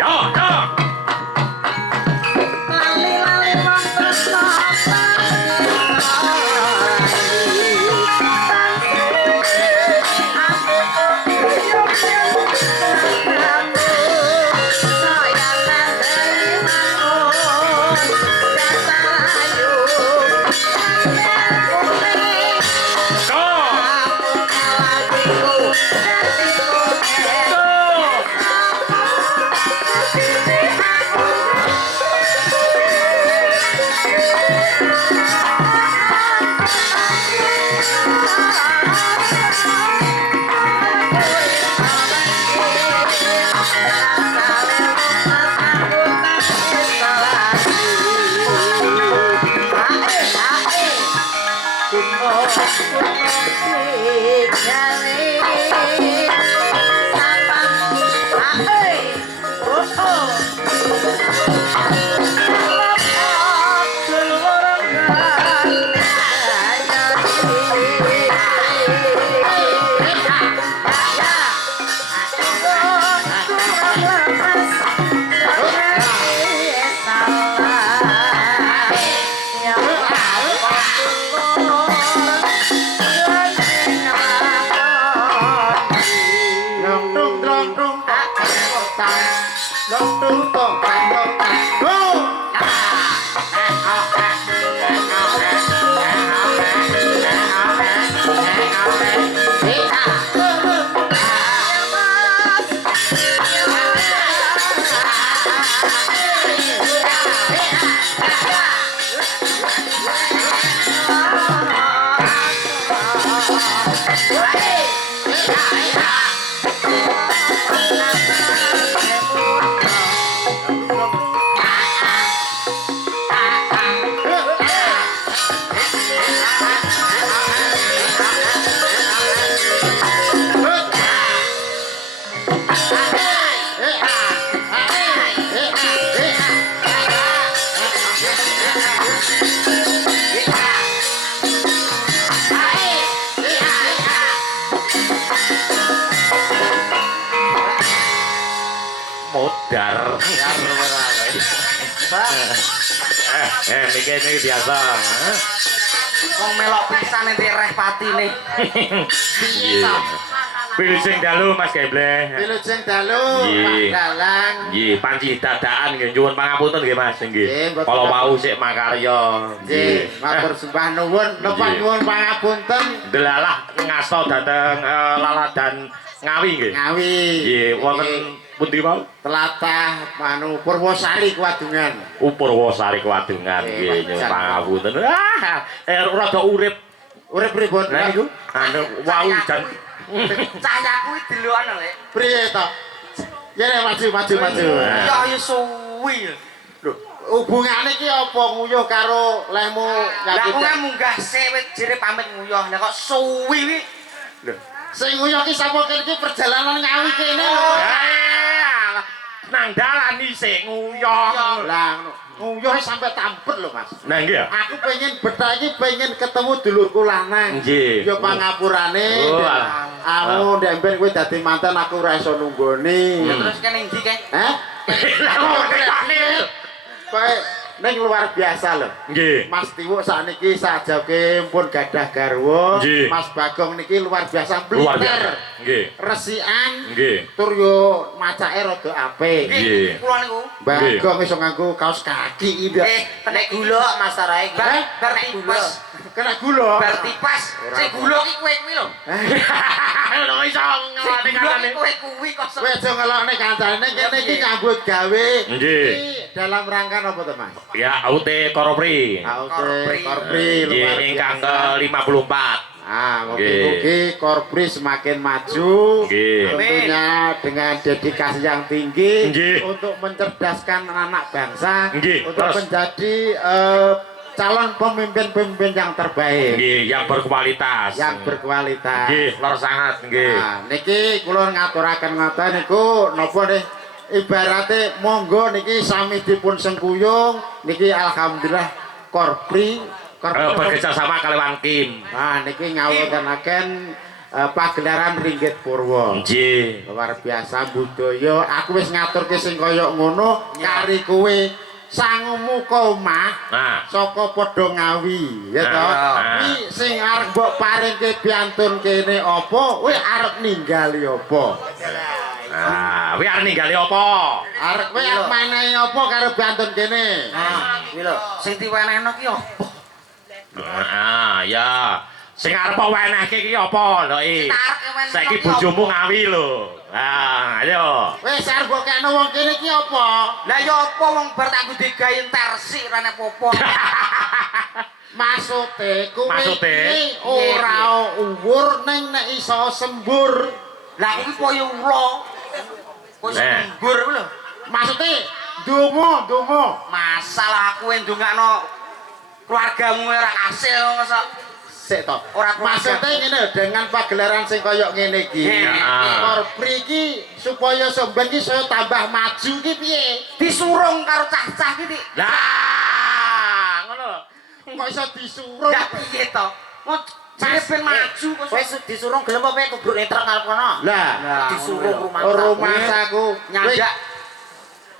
Yo, yo. Lali-lali wong dar. Mikir biasa. Wong melok pisan ente reh patine. Iya. Wilujeng dalu Mas Gembleh. Wilujeng dalu Pak Dalang. Nggih, panci dadakan nggih nyuwun pangapunten nggih Mas nggih. Nggih, Kala wau sik makarya. Nggih, matur sembah nuwun, napa nyuwun pangapunten. Delalah ngasta dhateng Laladan Ngawi nggih. Ngawi. Nggih, wonten pundi wau? Tlatah Purwosari Kwadungan. Purwosari Kwadungan nggih nyuwun pangapunten. Rada urip. Urip pripun? Lah niku anu wau jan Cahya kuwi delokan lek. Priye to? Ya maju. Ya suwi. Lho, hubungane iki apa nguyuh karo lehmu Lah kuwi munggah sik wis jere pamit nguyuh. Lah kok suwi wi. Lho, sing nguyuh ki sapa kene iki perjalanan Ngawi kene lho. nang dalan isih nguyuh. Lah nguyuh sampe tampet lho Mas. Nah nggih ya. Aku pengen betah iki pengen ketemu dulurku lanang. Nggih. Ya pangapurane. Oh, aku ndek ben kowe dadi mantan aku ora iso nunggoni. Terus kene ndi ke? Heh? Kowe ning luar biasa lho. Nggih. Mas Tiwuk sakniki sajake pun gadah garwa. Nggih. Mas Bagong niki luar biasa Luar mliter. biasa. Nggih. Resikan. Nggih. Tur yo macake rada apik. Nggih. Kula niku. Bagong iso nganggo kaos kaki iki. Nek gula Mas Arae. Bar tipas. Kena gula. Bar tipas. Sing gula ki kowe kuwi lho. Lho iso ngeloni kancane. Kowe kuwi kok. Kowe aja ngelokne kancane kene iki nyambut gawe. Nggih. Iki dalam rangka apa to, Mas? Ya Aute Koropri. Korpri luar Nggih ingkang biasa. ke-54. Mugi-mugi Korpri semakin maju. Nggih. Tentunya dengan dedikasi yang tinggi Nggih. untuk mencerdaskan anak bangsa, Nggih, untuk terus. menjadi calon pemimpin-pemimpin yang terbaik, Nggih, yang berkualitas. yang berkualitas. Nggih, lor sangat nggih. Nah, niki kula ngaturaken ngoten niku napa nih ibarate monggo niki sami dipun sengkuyung niki alhamdulillah Korpri Bekerja sama kalian Kim. nah niki ngawontenaken pagelaran Ringgit Purwo. Nggih. Luar biasa budaya. Aku wis ngaturke sing kaya ngono kari kowe sangumu omah. Nah. Saka padha Ngawi, ya to. Nah. Kuwi sing arep mbok paringke piantun kene apa, kowe arep ninggali apa? Nah, kuwi arep ninggali apa? Arep kowe arep menehi apa karo piantun kene? Nah, kuwi lho. Sing diwenehno ki opo? Ya. Sing arep wenehke iki apa lho iki? Saiki bojomu Ngawi lho. Nah, ayo. Wis arep mbok kene wong kene iki apa? Lah ya apa wong bar tak digawe tersi ora nek popo. Maksude kuwi Maksude? iki ora uwur ning nek iso sembur. Lah kuwi koyo ula. Koyo sembur kuwi lho. Maksude donga. Masalah aku ndongakno keluargamu ora kasil kok. Sik to. Ora keluarga. Maksude ngene dengan pagelaran sing kaya ngene iki. Korpri iki supaya sampeyan iki saya tambah maju iki piye? Disurung karo cah-cah iki. Lah, ngono. Kok iso disuruh? Ya piye to? Mau jare ben maju kok. Wis disurung gelem apa kubruk netrek ngarep kono. Lah, Disuruh rumah rumah saku nyandak.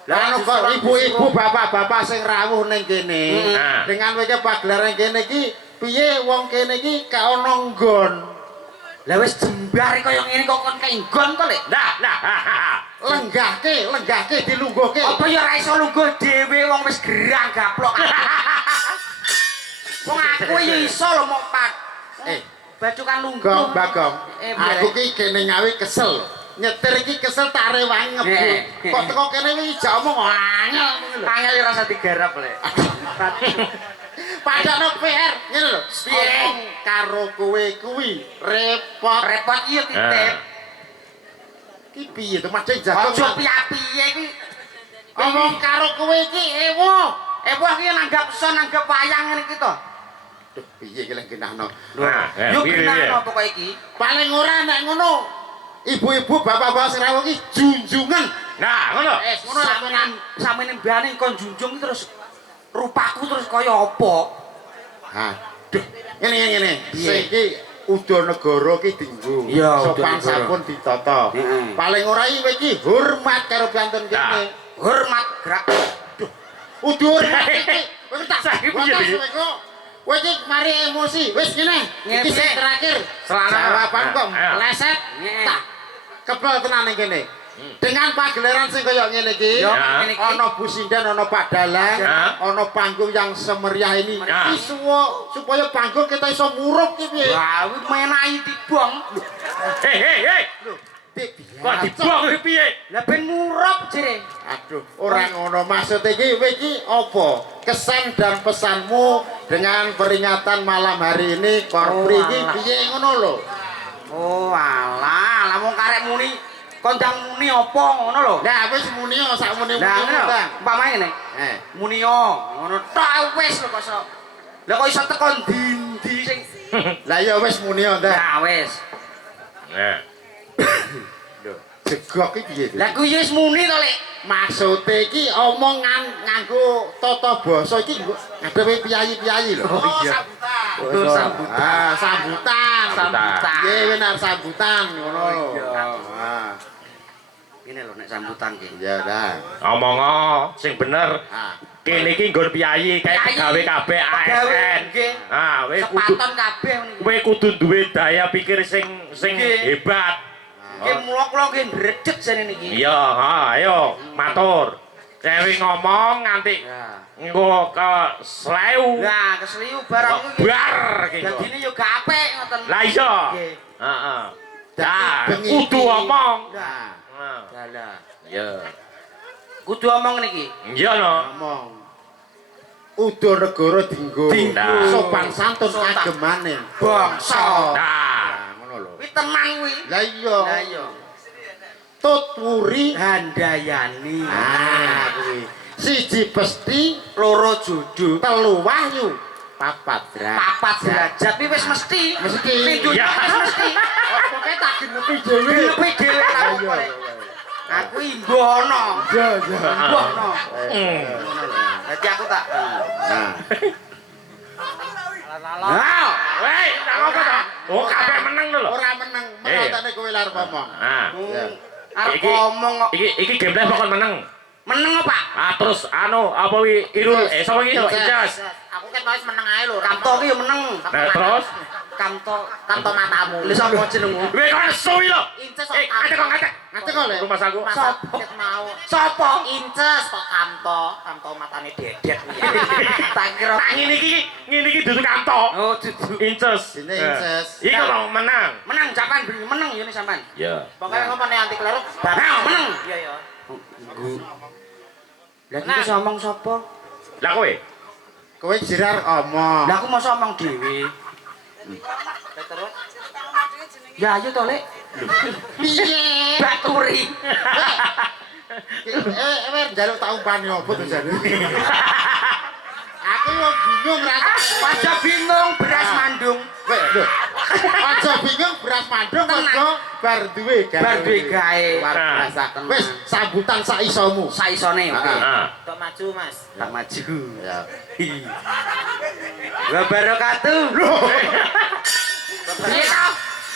Lah kok ibu-ibu bapak-bapak sing rawuh ning kene. Dengan kowe pagelaran kene iki piye wong kene iki ka ono nggon. Lah wis jembar kaya ngene kok kon kenggon to, Lek. Nah. Lenggahke dilungguhke. Apa ya ora iso lungguh dhewe wong wis gerang gaplok. Wong aku ya iso lho mok pak. Bacukan lungguh. Bagong. Aku ki kene Ngawi kesel. Nyetir iki kesel tak rewangi ngebut. Kok teko kene iki jak omong angel ngono lho. Angel ora usah digarap, Lek. Padahal PR ngene lho. Piye karo kowe kuwi repot. Repot iya titip. Ki piye to Mas Jago? Aja piye-piye iki. Omong karo kowe iki ewo. Wah iki nanggap son nanggap wayang ngene iki to. Duh piye iki lek kenahno. Nah, Yo piye, piye? kenapa pokoke iki? Paling ora nek ngono. Ibu-ibu bapak-bapak sing rawuh iki junjungan. Nah, ngono. Ngono Sampeyan mbane kon junjung terus rupaku terus kaya apa? Aduh, ngene. Saiki Udo negara ki dienggo. Iya, udo Sopan negara. sampun ditata. Heeh. Paling ora iki hormat karo piantun kene. Hormat gerak. Udo hormat iki. Wis tak Saiki piye, Dik? Kowe iki mari emosi. Wis ngene. Ngene Iki sing piye? terakhir. Selana. Jawaban kok Ayo. leset. Heeh. Tak kebel tenan ning kene. Dengan pagelaran sing kaya ngene iki, Yo, Ya. ngene iki. ana Bu Sindan, ana Pak Dalang, Ya. ana panggung yang semeriah ini. Ya. Iki supaya panggung kita iso murup ki piye? Wah, kuwi menahi tibong. Hei. Dik, Kok dibuang iki piye? Lah ben murup jere. Aduh, ora ngono maksud iki kowe iki apa? Kesan dan pesanmu dengan peringatan malam hari ini Korpri iki alah. piye ngono lho? Oh alah, lamun karek muni kondang muni apa ngono lho. Lah wis muni sak muni Lah ngono. ta. Umpamane ngene. Muni ngono tok wis lho kok. Lah kok iso teko ndi sing Lah ya wis muni ta. Lah wis. Nah. Jegok iki piye? Lah kuwi wis muni to, Lek. Maksude iki omongan nganggo tata basa iki ngadewe piyayi-piyayi lho. Oh, sambutan. Oh, sambutan. Ah, sambutan. Sambutan. Nggih bener sambutan ngono. Oh, iya. Ah, Ngene lho nek sambutan ki. ya dah. Omong sing bener. Ah, Kene iki nggon piyayi kayak Piyayi. gawe kabeh ASN. Nggih. Ah, kowe kudu Sepaton kabeh ngene iki. kowe kudu duwe daya pikir sing Nggih. hebat. Nggih mula kula nggih ndredeg jane niki. Iya, ha, ayo matur. Cewi ngomong nganti Ya. engko ke slewu. Lah keseliu barang kuwi. Bar ki. Dadine yo gak apik ngoten. Lah iya. Nggih. Heeh. Dadi Dah, bengi kudu iki. omong. Nah, Nah, Dalah. iya. Kudu omong niki. Iya no. ngomong. Udo negara dienggo. Dienggo. Sopan santun Sopan. agemaning Bangsa. Nah, Nah, ngono lho. Kuwi tenan kuwi. Lah iya. Lah iya. Tutwuri. Handayani. Ah, kuwi. Siji pesti, Loro jodoh. telu wahyu, papat derajat. Papat derajat kuwi wis mesti. Mesti. Ning dunya Ya. wis mesti. Pokoke tak genepi dhewe. Genepi dhewe lah Iya, pokoke. iya, Aku imbono. iya. Iya, iya. Imbono. Hmm. Dadi aku tak Nah, Nah, Wei, tak apa to? Oh, kabeh meneng to lho. ora meneng, menotane kowe lar ngomong. Nah, arep Iki- ngomong kok. iki game play pokon meneng. Meneng apa? Ah terus anu apa wi Irul sapa iki lho Ijas. Aku kan wis meneng ae lho. Kanto ki yo meneng. Nah, terus Kanto matamu. Lha sapa jenengmu? kowe kok nesu iki lho. Inces Eh, ngate kok ngate. Ngate kok le. Rumah saku. Sapa mau? Sapa? Inces kok kanto matane dedet kuwi. Tak kira. Tak ngene iki dudu kanto. Oh, dudu. Inces. Sini Inces. Iki kok menang. Menang japan meneng yo nih sampean. Ya. Pokoke ngomongane anti kleru. Nah, meneng. Iya ya. Lah iki omong sapa? Lah kowe. Kowe jirar omong. Lah aku masa omong dhewe. Terus Ya ayo to, Lek. Piye? Baturi. Njaluk tak umpani opo to jane? Aku yo bingung ra. Aja bingung beras mandung. Weh, lho. Aja bingung beras mandung mergo bar duwe gawe. Bar duwe gawe. Luar Nah. biasa. Wis sambutan sak isomu. Saisone oke. Ah. tok maju, Mas. Tak maju. Ya. Wa barakatuh. Piye ta?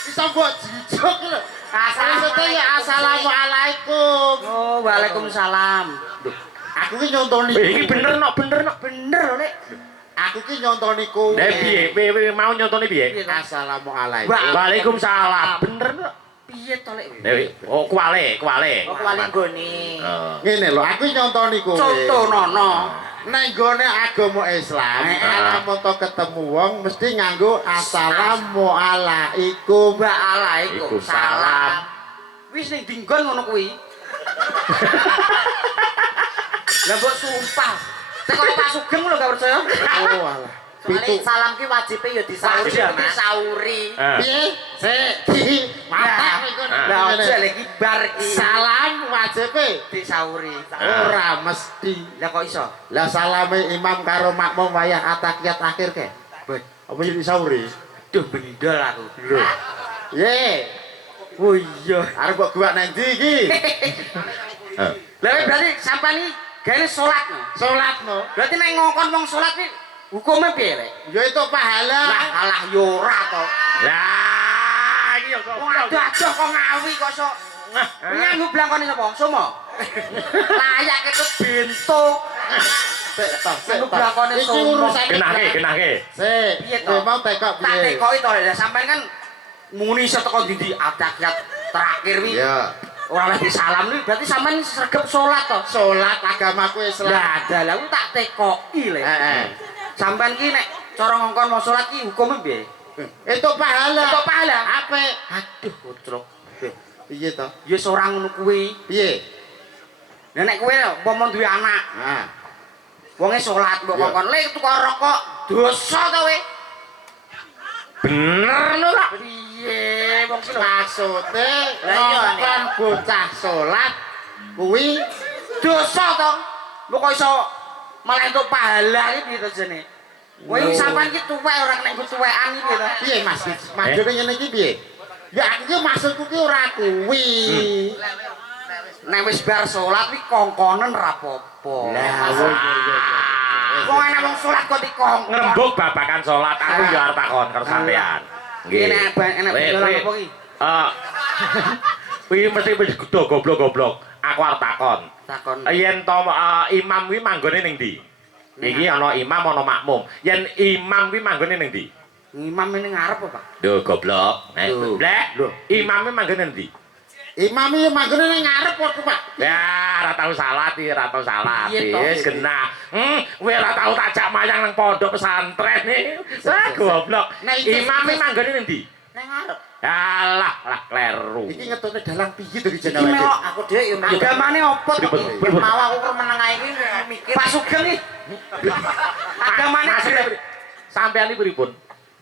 Iso mbok jijok lho. Maksudnya ya assalamualaikum. Oh, waalaikumsalam. Aku ki nyontoni. Iki bener nok. Bener lho, Lek. Aku ki nyontoni kowe. Lah piye? Kowe mau nyontoni piye? Assalamualaikum. Waalaikumsalam. Bener nok. Piye to, Lek? Oh, kuale. Kok kuali nggone. Oh. Ngene lho, aku nyontoni kowe. Contonono. Nang gone agama Islam, lamun to ketemu wong mesti nganggo assalamualaikum. Waalaikumsalam. Wis ning dinggon ngono kuwi. Lah mbok sumpah. Teko Pak Sugeng lho gak percaya. Oh alah. Soale salam ki wajibe ya disauri ya, Mas. Disauri. Piye? Sik. Mantap iku. Lah aja lagi bar iki. Salam wajibe Disauri. ora mesti. Lah kok iso? Lah salame imam karo makmum wayah atahiyat akhir ke. Apa jadi sauri? Duh bendol aku. Lho. Ye. Oh iya. Arep kok gua nang ndi iki? Lah berarti sampean iki gawe salat no. Salatno. Berarti nek ngongkon wong salat iki hukume piye, Lek? Ya itu pahala. Lah alah yo ora to. Lah iki yo Wong adoh-adoh kok ngawi kok sok. Nganggo blangkone sapa? Somo. Layak itu bento. Sik to, sik Nganggo to. blangkone Iki somo. urusan kenake. Sik, Piye to? kowe mau tekok Tak piye? tekoki to lha sampean kan muni iso teko ndi adat terakhir wi. Iya. Ora oleh disalam nih, berarti sampean sregep salat to. Salat agamaku Islam. Lah dalah tak tekoki le. Heeh. Sampean ki nek cara ngongkon mau salat ki hukume piye? Itu pahala. Entuk pahala. Apik. Aduh, kutruk. Piye to? Ya ora ngono kuwi. Piye? Lah nek kowe umpama duwe anak, Nah, wonge salat mbok Iya. ngongkon le tukang rokok, dosa to kowe. Bener lho kak. Piye wong ki lho. maksude Lah iya, nonton bocah salat kuwi Dosa to. Mbok kok iso malah entuk pahala iki piye to jene? Kowe iki sampean ki tuwek ora nek tuwekan iki piye to? piye Mas? Majune ngene iki piye? Ya aku ki maksudku ki ora kuwi. Nek wis bar salat iki kongkonen ra apa-apa. Wong ana wong salat kok dikongkon. Ngrembug babakan salat aku yo arep takon karo sampean. Nggih nek enek penjelasan apa ki? Kuwi mesti wis goblok-goblok. Aku arep takon. Takon. Yen to imam kuwi manggone ning ndi? Iki ana imam ana makmum. Yen imam kuwi manggone ning ndi? Imam ini ngarep apa, Pak? Lho goblok. Blek. Imame manggone ning ndi? Imam iki manggone ning ngarep kok, Pak. Ya, ora tau salat iki, ora tau salat. Iya toh. Wis genah. Kowe ora tau tajak mayang nang pondok pesantren iki. Goblok. Nah, iki- Imame manggone ning ndi? Ning ngarep. Alah, lah kleru. Iki ngetone dalang piye to iki Iki jenenge? melok aku dhewe yo agamane apa to? Pripun? Mau aku kok meneng ae iki mikir. Pak Sugeng iki. Agamane Sampeyan iki pripun?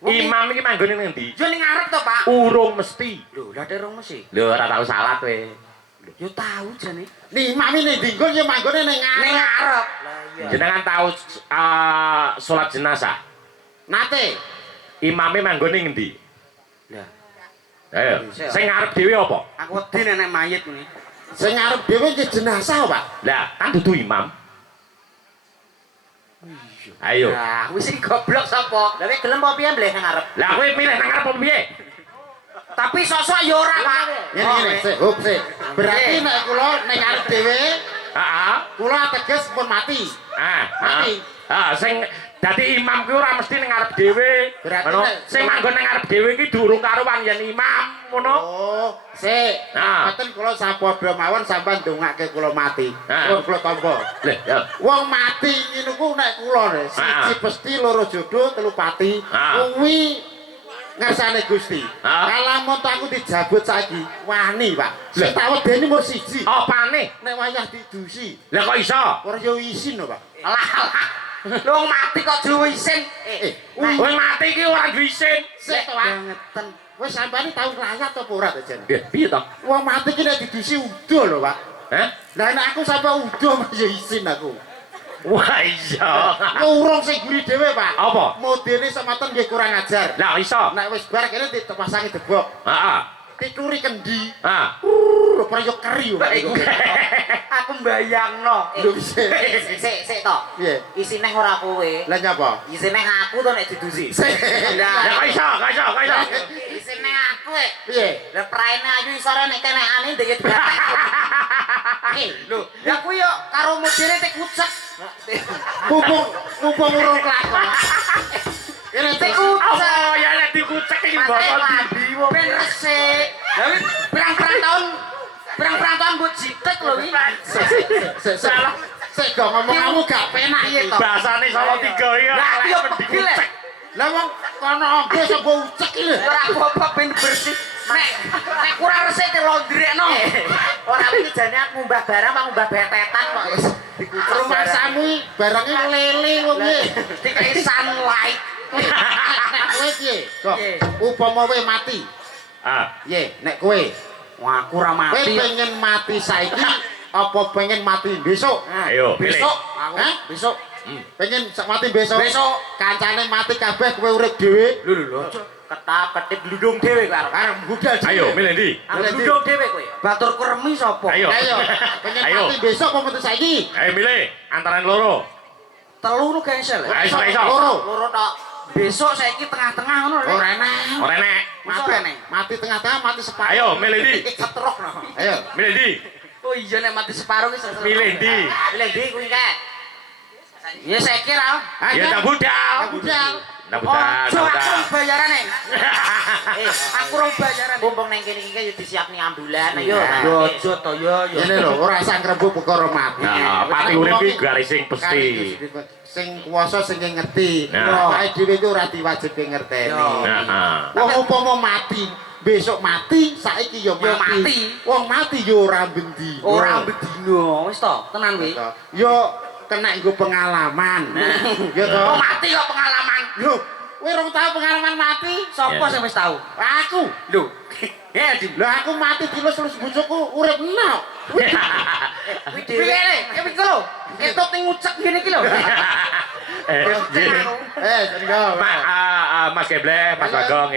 Imam iki manggone ning ndi? yo ning ngarep to, Pak. Urung mesti. Lho, lah derong mesti. Lho ora tau salat kowe. Yo tahu jane. Nih imam ini dinggon ya manggone ning Ning ngarep. ngarep. Lah iya. Jenengan tau salat jenazah? Nate. Imame manggone ning ndi? Lah, Ayo, sing ngarep dhewe apa? aku wedi nek mayit ngene. Sing ngarep dhewe iki jenazah, Pak. Lah, kan dudu imam. Ayo. Lah, wis iki goblok sapa? Lah kowe gelem apa piye mbleh nang ngarep? Lah kowe milih nang ngarep apa piye? Tapi sosok yo ora, Pak. Ngene sik, hop sik. Berarti nek kula ning ngarep dhewe, Heeh. kula teges pun mati. Mati. Sing dadi imam kuwi ora mesti ning ngarep dhewe. Berarti Ngono. nek- Sing manggon nang ngarep dhewe iki durung karuan yen imam, ngono. Oh, sik. Nah. Mboten kula sapadha mawon sampean ndongake kula mati. Nah. Pun kula tampa. Lho, ya. Wong mati ngene ku nek kula ne, siji pesti, loro jodoh, telu pati. Kuwi ngersane Gusti. Kalamun aku dijabut saiki, wani, Pak. Sing tak wedeni mung siji. Opane? Nek wayah didusi, Lah kok iso? ora yo isin lho, Pak. Lah. Lu mati kok duwe isin. Kowe mati iki ora duwe isin. Sik to, Pak. Ngeten. Wis sampeyan tau nglayat apa ora to, Jan? Piye to? Wong mati ki nek didusi udo lho, Pak. Hah? Lah nek aku sampe udo mas yo isin aku. Wah iya. Urung sing guri dhewe, Pak. Apa? Modene sematen nggih kurang ajar. Lah iso. Nek wis bar kene dipasangi debok. Heeh. Tituri kendi. Ah. Ora yo keri yo. Pak. Aku mbayangno. Lho sik. Sik to. Piye? Isine ora kowe. Lah nyapa? Isine aku to nek didusi. Lah kok iso? Kok iso? Kok iso? Isine aku. Piye? Lah praene ayu isore nek kenekane ndek digatek. Lho, ya kuwi yo karo modele tek kucek. Mumpung urung kelakon. Kene Tek teku. kucek. Oh, ya nek dikucek iki botol di. Ben resik. Lah wis pirang-pirang tahun mbok jitek lho iki. Salah. Sik go ngomong kamu gak penak Piye iki. to? Basane Solo 3 ya. Lah aku yo lek pegel. dikucek. Lah wong kono anggo sapa ucek iki lho. Ora apa-apa ben bersih. Nek kurang resik dilondrekno. Ora iki jane aku ngumbah barang apa ngumbah betetan kok. Rumah samu barangnya lele kok piye? Dikai sunlight. Nek kowe piye? Kok Piye? upama kowe mati. Ah. Piye nek kowe? Wah, aku ora Kowe mati. pengen mati saiki apa pengen mati besok? Ayo, pilih. Besok aku Hah? besok Pengen mati besok? Besok. Kancane mati kabeh kowe urip dhewe. lho Ketap ketip gludung dhewe karo. Arep budal dhewe. Ayo, milih ndi? Gludung dhewe kowe. batur kuremi sapa? Ayo. Ayo, pengen Ayo. mati besok apa mati saiki? Ayo milih antara loro. Telu nu gangsel. Ayo iso. Loro. Loro tok. besok saiki tengah-tengah ngono lho. Ora enak. Ora enek. Masa ora enek? Mati tengah-tengah, mati separuh. Ayo, milih ndi? Setruk no. Ayo. Milih ndi? Oh iya nek mati separuh ki sesuk. Milih ndi? Milih ndi kuwi kek? Ya saiki ra. Ya tak budal. Budal. Tak budal. Ojo aku bayarane. Aku rong bayarane. Mumpung nang kene iki ya disiapni ambulan ayo. Ojo to yo yo. Ini lho, ora sang rembug perkara mati. Nah, pati urip iki garis sing pesti. Sing kuwasa sing ngerti. Nah. Awake dhewe iku ora diwajibe ngerteni. Heeh. Wong umpama mati, besok mati, saiki yo Yo mati. mati. Wong mati yo ora bendi. Ora bedino, wis to, tenan kuwi. Yo kena nggo pengalaman. Yo to. Oh mati kok pengalaman. Lho, kowe rong tau pengalaman mati? Sopo sing wis tau? Aku. Lho. Ya, Dim. Lah aku mati dilus-lus bojoku urip enak. Kuwi dhewe. Kuwi lho. Entuk ning ucek ngene iki lho. Jadi Enggak. Mas Geble, Mas Bagong